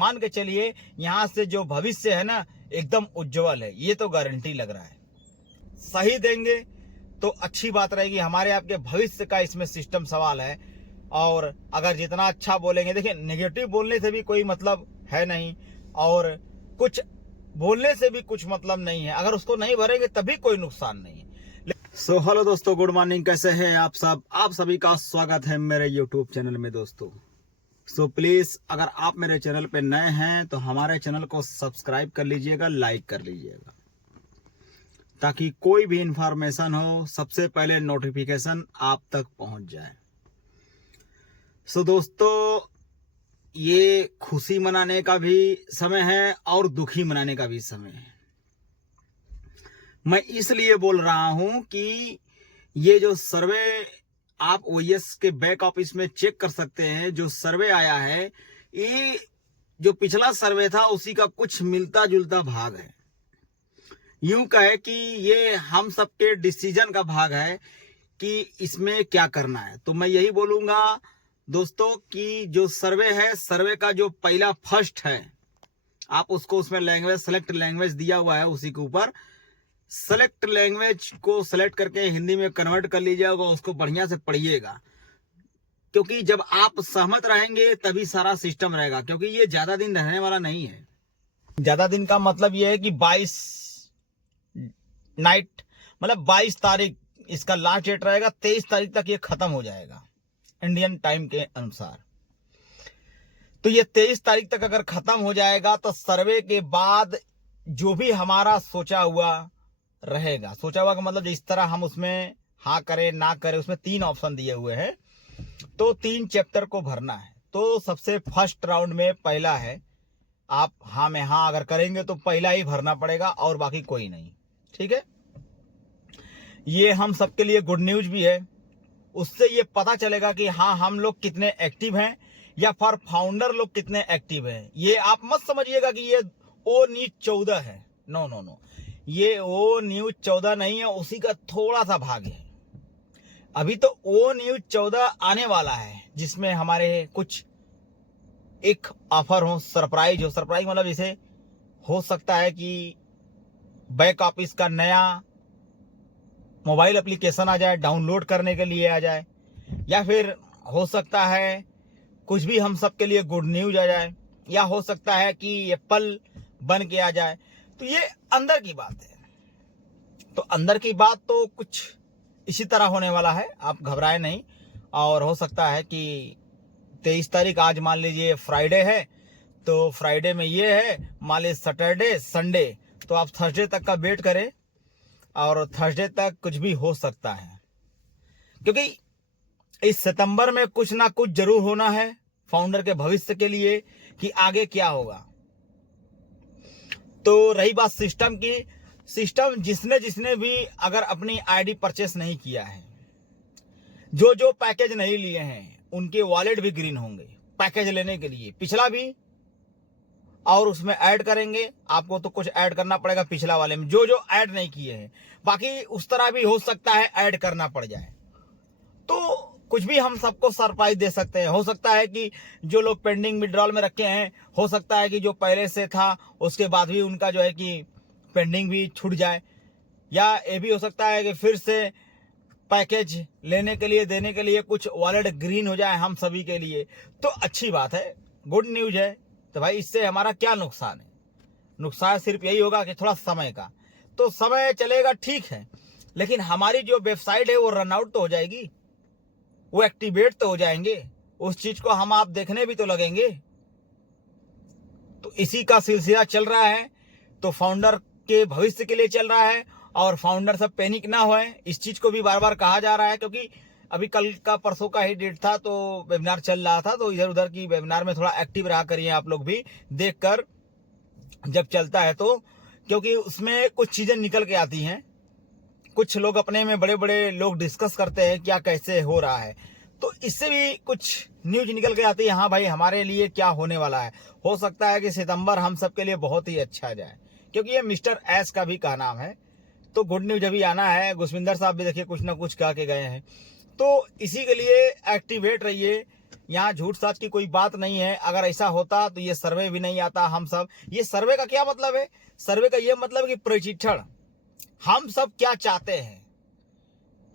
मान के चलिए यहाँ से जो भविष्य है ना एकदम उज्जवल है, ये तो गारंटी लग रहा है। सही देंगे तो अच्छी बात रहेगी, हमारे आपके भविष्य का इसमें सिस्टम सवाल है। और अगर जितना अच्छा बोलेंगे, देखिए नेगेटिव बोलने से भी कोई मतलब है नहीं और कुछ बोलने से भी कुछ मतलब नहीं है, अगर उसको नहीं भरेंगे तभी कोई नुकसान नहीं है। सो हेलो दोस्तों, गुड मॉर्निंग, कैसे हैं आप सब? आप सभी का स्वागत है मेरे यूट्यूब चैनल में दोस्तों। सो प्लीज अगर आप मेरे चैनल पे नए हैं तो हमारे चैनल को सब्सक्राइब कर लीजिएगा, लाइक कर लीजिएगा, ताकि कोई भी इंफॉर्मेशन हो सबसे पहले नोटिफिकेशन आप तक पहुंच जाए। सो दोस्तों, ये खुशी मनाने का भी समय है और दुखी मनाने का भी समय है। मैं इसलिए बोल रहा हूं कि ये जो सर्वे आप ओएस के बैक ऑफिस में चेक कर सकते हैं, जो सर्वे आया है, ये जो पिछला सर्वे था उसी का कुछ मिलता जुलता भाग है। यूं कहे कि ये हम सबके डिसीजन का भाग है कि इसमें क्या करना है। तो मैं यही बोलूंगा दोस्तों कि जो सर्वे है, सर्वे का जो पहला फर्स्ट है, आप उसको उसमें लैंग्वेज सेलेक्ट लैंग्वेज दिया हुआ है, उसी के ऊपर सेलेक्ट लैंग्वेज को सेलेक्ट करके हिंदी में कन्वर्ट कर लीजिएगा, उसको बढ़िया से पढ़िएगा, क्योंकि जब आप सहमत रहेंगे तभी सारा सिस्टम रहेगा, क्योंकि ये ज्यादा दिन रहने वाला नहीं है। ज्यादा दिन का मतलब ये है कि 22 नाइट मतलब 22 तारीख इसका लास्ट डेट रहेगा, 23 तारीख तक ये खत्म हो जाएगा इंडियन टाइम के अनुसार। तो ये 23 तारीख तक अगर खत्म हो जाएगा तो सर्वे के बाद जो भी हमारा सोचा हुआ रहेगा, सोचा हुआ का मतलब जिस तरह हम उसमें हाँ करें ना करें, उसमें 3 ऑप्शन दिए हुए हैं, तो 3 चैप्टर को भरना है। तो सबसे फर्स्ट राउंड में पहला है, आप हाँ में हाँ अगर करेंगे तो पहला ही भरना पड़ेगा और बाकी कोई नहीं, ठीक है। ये हम सबके लिए गुड न्यूज भी है, उससे ये पता चलेगा कि हाँ हम लोग कितने एक्टिव हैं या फिर फाउंडर लोग कितने एक्टिव हैं। ये आप मत समझिएगा कि ये ओ न्यूज 14 है, नो नो नो, ये ओ न्यूज 14 नहीं है, उसी का थोड़ा सा भाग है। अभी तो ओ न्यूज 14 आने वाला है, जिसमें हमारे कुछ एक ऑफर हो, सरप्राइज हो। सरप्राइज मतलब इसे हो सकता है कि बैक ऑफिस का नया मोबाइल एप्लीकेशन आ जाए, डाउनलोड करने के लिए आ जाए, या फिर हो सकता है कुछ भी हम सबके लिए गुड न्यूज आ जाए, या हो सकता है कि एप्पल बन के आ जाए। तो ये अंदर की बात है। तो अंदर की बात तो कुछ इसी तरह होने वाला है, आप घबराए नहीं। और हो सकता है कि 23 तारीख आज मान लीजिए फ्राइडे है, तो फ्राइडे में ये है, मान लीजिए सैटरडे संडे, तो आप थर्सडे तक का वेट करें, और थर्सडे तक कुछ भी हो सकता है, क्योंकि इस सितंबर में कुछ ना कुछ जरूर होना है फाउंडर के भविष्य के लिए कि आगे क्या होगा। तो रही बात सिस्टम की, सिस्टम जिसने भी अगर अपनी आईडी परचेस नहीं किया है, जो जो पैकेज नहीं लिए हैं, उनके वॉलेट भी ग्रीन होंगे पैकेज लेने के लिए, पिछला भी, और उसमें ऐड करेंगे। आपको तो कुछ ऐड करना पड़ेगा पिछला वाले में, जो जो ऐड नहीं किए हैं, बाकी उस तरह भी हो सकता है ऐड करना पड़ जाए। तो कुछ भी हम सबको सरप्राइज दे सकते हैं। हो सकता है कि जो लोग पेंडिंग विड्रॉल में रखे हैं, हो सकता है कि जो पहले से था उसके बाद भी उनका जो है कि पेंडिंग भी छूट जाए, या ये भी हो सकता है कि फिर से पैकेज लेने के लिए देने के लिए कुछ वॉलेट ग्रीन हो जाए हम सभी के लिए। तो अच्छी बात है, गुड न्यूज है। तो भाई इससे हमारा क्या नुकसान है? नुकसान सिर्फ यही होगा कि थोड़ा समय का, तो समय चलेगा ठीक है, लेकिन हमारी जो वेबसाइट है वो रन आउट तो हो जाएगी, वो एक्टिवेट तो हो जाएंगे, उस चीज को हम आप देखने भी तो लगेंगे। तो इसी का सिलसिला चल रहा है, तो फाउंडर के भविष्य के लिए चल रहा है, और फाउंडर सब पैनिक ना होए, इस चीज को भी बार बार कहा जा रहा है। क्योंकि अभी कल का परसों का ही डेट था, तो वेबिनार चल रहा था, तो इधर उधर की वेबिनार में थोड़ा एक्टिव रहा करिए आप लोग भी, देखकर जब चलता है तो, क्योंकि उसमें कुछ चीजें निकल के आती हैं। कुछ लोग अपने में बड़े बड़े लोग डिस्कस करते हैं क्या कैसे हो रहा है, तो इससे भी कुछ न्यूज निकल के आती है, हाँ भाई हमारे लिए क्या होने वाला है। हो सकता है कि सितंबर हम सबके लिए बहुत ही अच्छा जाए, क्योंकि ये मिस्टर एस का भी का नाम है। तो गुड न्यूज अभी आना है, गुस्विंदर साहब भी देखिए कुछ ना कुछ कह के गए हैं। तो इसी के लिए एक्टिवेट रहिए, यहाँ झूठ सच की कोई बात नहीं है। अगर ऐसा होता तो ये सर्वे भी नहीं आता। हम सब, ये सर्वे का क्या मतलब है? सर्वे का ये मतलब कि प्रशिक्षण, हम सब क्या चाहते हैं,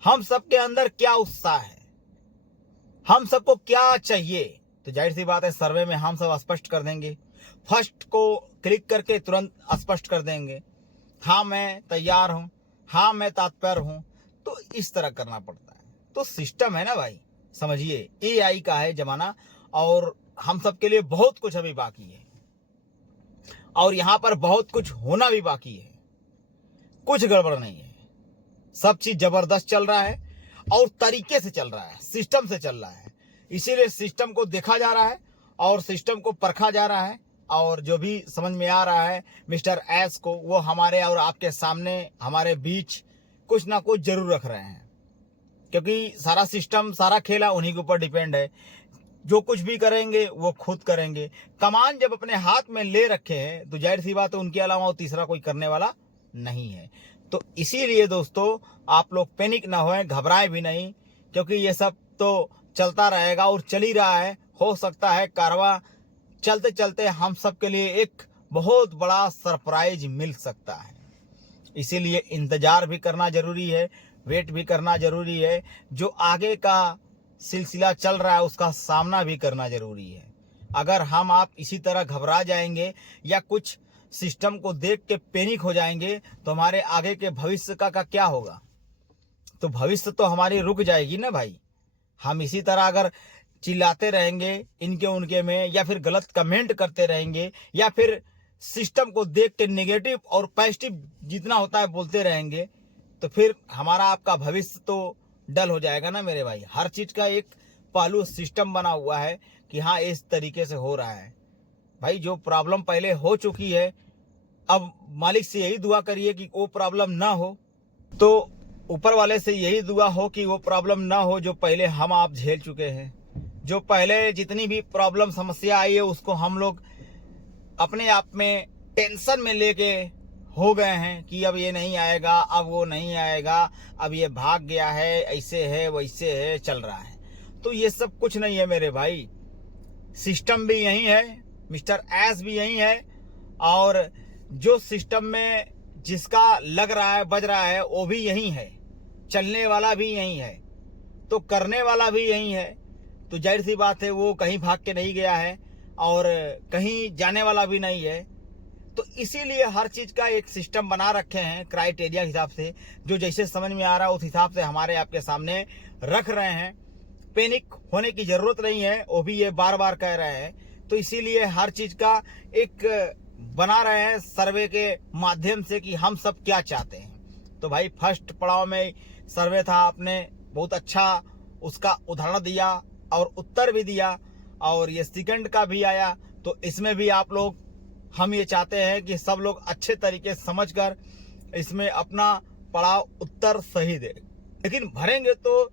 हम सब के अंदर क्या उत्साह है, हम सबको क्या चाहिए। तो जाहिर सी बात है सर्वे में हम सब स्पष्ट कर देंगे। फर्स्ट को क्लिक करके तुरंत स्पष्ट कर देंगे, हाँ मैं तैयार हूं, हाँ मैं तत्पर हूं। तो इस तरह करना पड़ता है। तो सिस्टम है ना भाई, समझिए एआई का है जमाना, और हम सब के लिए बहुत कुछ अभी बाकी है, और यहां पर बहुत कुछ होना भी बाकी है। कुछ गड़बड़ नहीं है, सब चीज जबरदस्त चल रहा है और तरीके से चल रहा है, सिस्टम से चल रहा है। इसीलिए सिस्टम को देखा जा रहा है और सिस्टम को परखा जा रहा है, और जो भी समझ में आ रहा है मिस्टर एस को, वो हमारे और आपके सामने, हमारे बीच कुछ ना कुछ जरूर रख रहे हैं। क्योंकि सारा सिस्टम, सारा खेला उन्हीं के ऊपर डिपेंड है। जो कुछ भी करेंगे वो खुद करेंगे। कमान जब अपने हाथ में ले रखे हैं तो जाहिर सी बात है उनके अलावा वो तीसरा कोई करने वाला नहीं है। तो इसीलिए दोस्तों आप लोग पैनिक ना होएं, घबराएं भी नहीं, क्योंकि ये सब तो चलता रहेगा और चल ही रहा है। हो सकता है कारवां चलते चलते हम सब के लिए एक बहुत बड़ा सरप्राइज मिल सकता है। इसीलिए इंतजार भी करना जरूरी है, वेट भी करना जरूरी है। जो आगे का सिलसिला चल रहा है उसका सामना भी करना जरूरी है। अगर हम आप इसी तरह घबरा जाएंगे या कुछ सिस्टम को देख के पैनिक हो जाएंगे तो हमारे आगे के भविष्य का क्या होगा? तो भविष्य तो हमारी रुक जाएगी ना भाई। हम इसी तरह अगर चिल्लाते रहेंगे इनके उनके में, या फिर गलत कमेंट करते रहेंगे, या फिर सिस्टम को देख के नेगेटिव और पॉजिटिव जितना होता है बोलते रहेंगे, तो फिर हमारा आपका भविष्य तो डल हो जाएगा ना मेरे भाई। हर चीज का एक पहलू सिस्टम बना हुआ है कि हाँ इस तरीके से हो रहा है। भाई जो प्रॉब्लम पहले हो चुकी है, अब मालिक से यही दुआ करिए कि वो प्रॉब्लम ना हो। तो ऊपर वाले से यही दुआ हो कि वो प्रॉब्लम ना हो जो पहले हम आप झेल चुके हैं। जो पहले जितनी भी प्रॉब्लम समस्या आई है उसको हम लोग अपने आप में टेंशन में लेके हो गए हैं कि अब ये नहीं आएगा, अब वो नहीं आएगा, अब ये भाग गया है, ऐसे है वैसे है, चल रहा है। तो ये सब कुछ नहीं है मेरे भाई। सिस्टम भी यही है, मिस्टर एस भी यही है, और जो सिस्टम में जिसका लग रहा है बज रहा है वो भी यही है, चलने वाला भी यही है, तो करने वाला भी यही है। तो जाहिर सी बात है वो कहीं भाग के नहीं गया है और कहीं जाने वाला भी नहीं है। तो इसीलिए हर चीज का एक सिस्टम बना रखे हैं क्राइटेरिया के हिसाब से, जो जैसे समझ में आ रहा है उस हिसाब से हमारे आपके सामने रख रहे हैं। पैनिक होने की जरूरत नहीं है, वो भी ये बार बार कह रहे हैं। तो इसीलिए हर चीज का एक बना रहे हैं सर्वे के माध्यम से कि हम सब क्या चाहते हैं। तो भाई फर्स्ट पड़ाव में सर्वे था, आपने बहुत अच्छा उसका उदाहरण दिया और उत्तर भी दिया, और ये सेकंड का भी आया। तो इसमें भी आप लोग, हम ये चाहते हैं कि सब लोग अच्छे तरीके से समझकर इसमें अपना पड़ाव उत्तर सही दे। लेकिन भरेंगे तो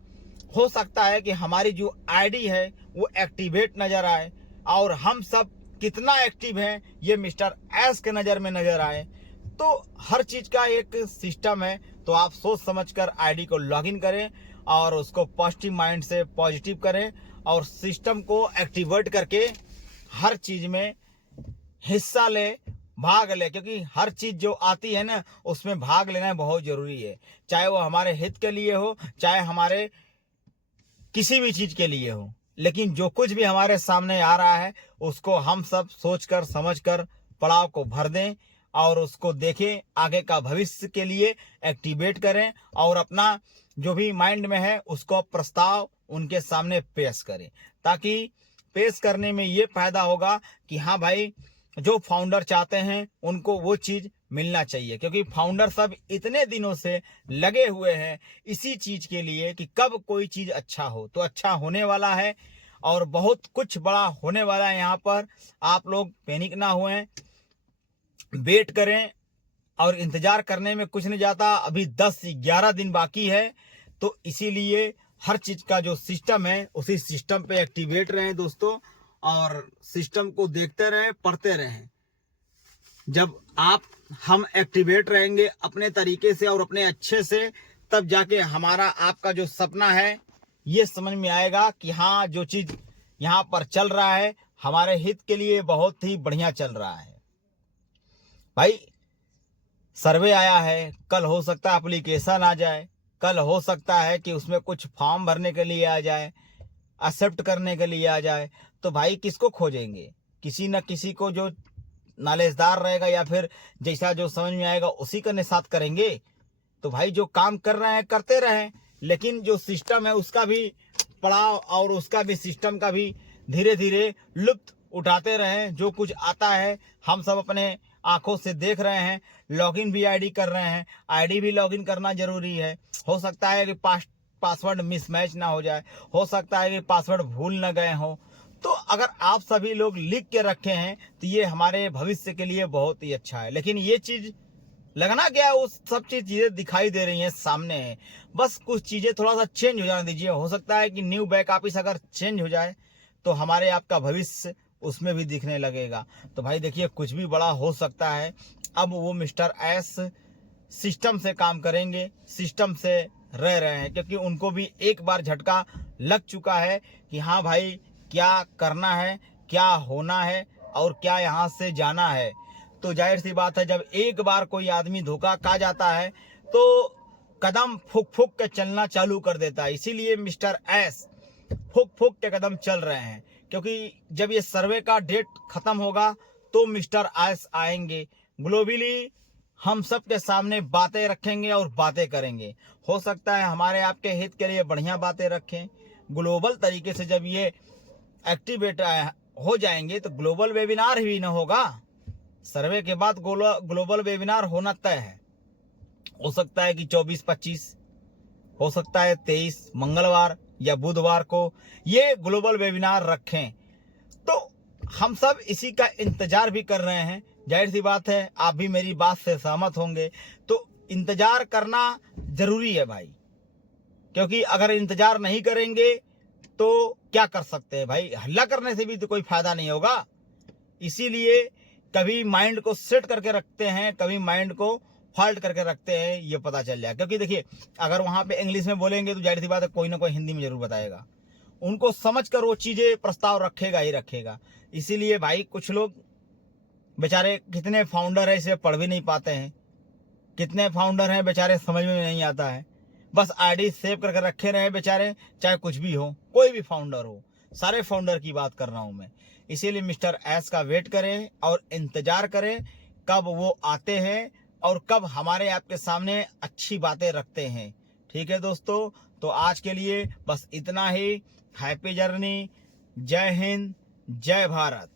हो सकता है कि हमारी जो आईडी है वो एक्टिवेट नजर आए, और हम सब कितना एक्टिव हैं ये मिस्टर एस के नजर में नजर आए। तो हर चीज का एक सिस्टम है। तो आप सोच समझकर आईडी को लॉगिन करें और उसको पॉजिटिव माइंड से पॉजिटिव करें, और सिस्टम को एक्टिवेट करके हर चीज में हिस्सा ले, भाग ले। क्योंकि हर चीज जो आती है ना उसमें भाग लेना बहुत जरूरी है, चाहे वो हमारे हित के लिए हो, चाहे हमारे किसी भी चीज के लिए हो। लेकिन जो कुछ भी हमारे सामने आ रहा है उसको हम सब सोचकर समझकर पड़ाव को भर दें, और उसको देखें, आगे का भविष्य के लिए एक्टिवेट करें, और अपना जो भी माइंड में है उसको प्रस्ताव उनके सामने पेश करें। ताकि पेश करने में ये फायदा होगा कि हाँ भाई जो फाउंडर चाहते हैं उनको वो चीज मिलना चाहिए। क्योंकि फाउंडर सब इतने दिनों से लगे हुए हैं इसी चीज के लिए कि कब कोई चीज अच्छा हो। तो अच्छा होने वाला है और बहुत कुछ बड़ा होने वाला है यहाँ पर। आप लोग पैनिक ना हुए, वेट करें, और इंतजार करने में कुछ नहीं जाता। अभी 10-11 दिन बाकी है। तो इसीलिए हर चीज का जो सिस्टम है उसी सिस्टम पे एक्टिवेट रहें दोस्तों, और सिस्टम को देखते रहें, पढ़ते रहें। जब हम एक्टिवेट रहेंगे अपने तरीके से और अपने अच्छे से, तब जाके हमारा आपका जो सपना है ये समझ में आएगा कि हाँ जो चीज यहाँ पर चल रहा है, हमारे हित के लिए बहुत ही बढ़िया चल रहा है भाई। सर्वे आया है, कल हो सकता है एप्लीकेशन आ जाए, कल हो सकता है कि उसमें कुछ फॉर्म भरने के लिए आ जाए, एक्सेप्ट करने के लिए आ जाए। तो भाई किसको खोजेंगे? किसी न किसी को जो नालेजदार रहेगा या फिर जैसा जो समझ में आएगा उसी का निषाद करेंगे। तो भाई जो काम कर रहे हैं करते रहें, लेकिन जो सिस्टम है उसका भी पड़ाव और उसका भी सिस्टम का भी धीरे धीरे लुत्फ उठाते रहें। जो कुछ आता है हम सब अपने आंखों से देख रहे हैं। लॉगिन भी आईडी कर रहे हैं, आईडी भी लॉगिन करना जरूरी है। हो सकता है कि पासवर्ड मिसमैच ना हो जाए, हो सकता है कि पासवर्ड भूल न गए हो। तो अगर आप सभी लोग लिख के रखे हैं तो ये हमारे भविष्य के लिए बहुत ही अच्छा है। लेकिन ये चीज लगना क्या है, वो सब चीजें दिखाई दे रही हैं, सामने है। बस कुछ चीजें थोड़ा सा चेंज हो जाने दीजिए। हो सकता है कि न्यू बैक ऑफिस अगर चेंज हो जाए तो हमारे आपका भविष्य उसमें भी दिखने लगेगा। तो भाई देखिए कुछ भी बड़ा हो सकता है। अब वो मिस्टर एस सिस्टम से काम करेंगे, सिस्टम से रह रहे हैं, क्योंकि उनको भी एक बार झटका लग चुका है कि हाँ भाई क्या करना है, क्या होना है और क्या यहाँ से जाना है। तो जाहिर सी बात है, जब एक बार कोई आदमी धोखा खा जाता है तो कदम फूक फूक के चलना चालू कर देता है। इसीलिए मिस्टर एस फूक फूक के कदम चल रहे हैं, क्योंकि जब ये सर्वे का डेट खत्म होगा तो मिस्टर एस आएंगे। ग्लोबली हम सब के सामने बातें रखेंगे और बातें करेंगे। हो सकता है हमारे आपके हित के लिए बढ़िया बातें रखें। ग्लोबल तरीके से जब ये एक्टिवेट हो जाएंगे तो ग्लोबल वेबिनार ही ना होगा। सर्वे के बाद ग्लोबल वेबिनार होना तय है। हो सकता है कि 24-25, हो सकता है 23 मंगलवार या बुधवार को ये ग्लोबल वेबिनार रखें। तो हम सब इसी का इंतजार भी कर रहे हैं। जाहिर सी बात है आप भी मेरी बात से सहमत होंगे। तो इंतजार करना जरूरी है भाई, क्योंकि अगर इंतजार नहीं करेंगे तो क्या कर सकते हैं भाई। हल्ला करने से भी तो कोई फायदा नहीं होगा। इसीलिए कभी माइंड को सेट करके रखते हैं, कभी माइंड को फॉल्ट करके रखते हैं, ये पता चल जाए। क्योंकि देखिए अगर वहां पे इंग्लिश में बोलेंगे तो जाहिर सी बात है कोई ना कोई हिंदी में जरूर बताएगा। उनको समझकर वो चीजें प्रस्ताव रखेगा ही रखेगा। इसीलिए भाई कुछ लोग बेचारे, कितने फाउंडर है इसे पढ़ भी नहीं पाते हैं, कितने फाउंडर हैं बेचारे समझ में नहीं आता है। बस आईडी सेव करके रखे रहे बेचारे, चाहे कुछ भी हो, कोई भी फाउंडर हो। सारे फाउंडर की बात कर रहा हूं मैं। इसीलिए मिस्टर एस का वेट करें और इंतजार करें कब वो आते हैं और कब हमारे आपके सामने अच्छी बातें रखते हैं। ठीक है दोस्तों, तो आज के लिए बस इतना ही। Happy journey. जय हिंद, जय भारत।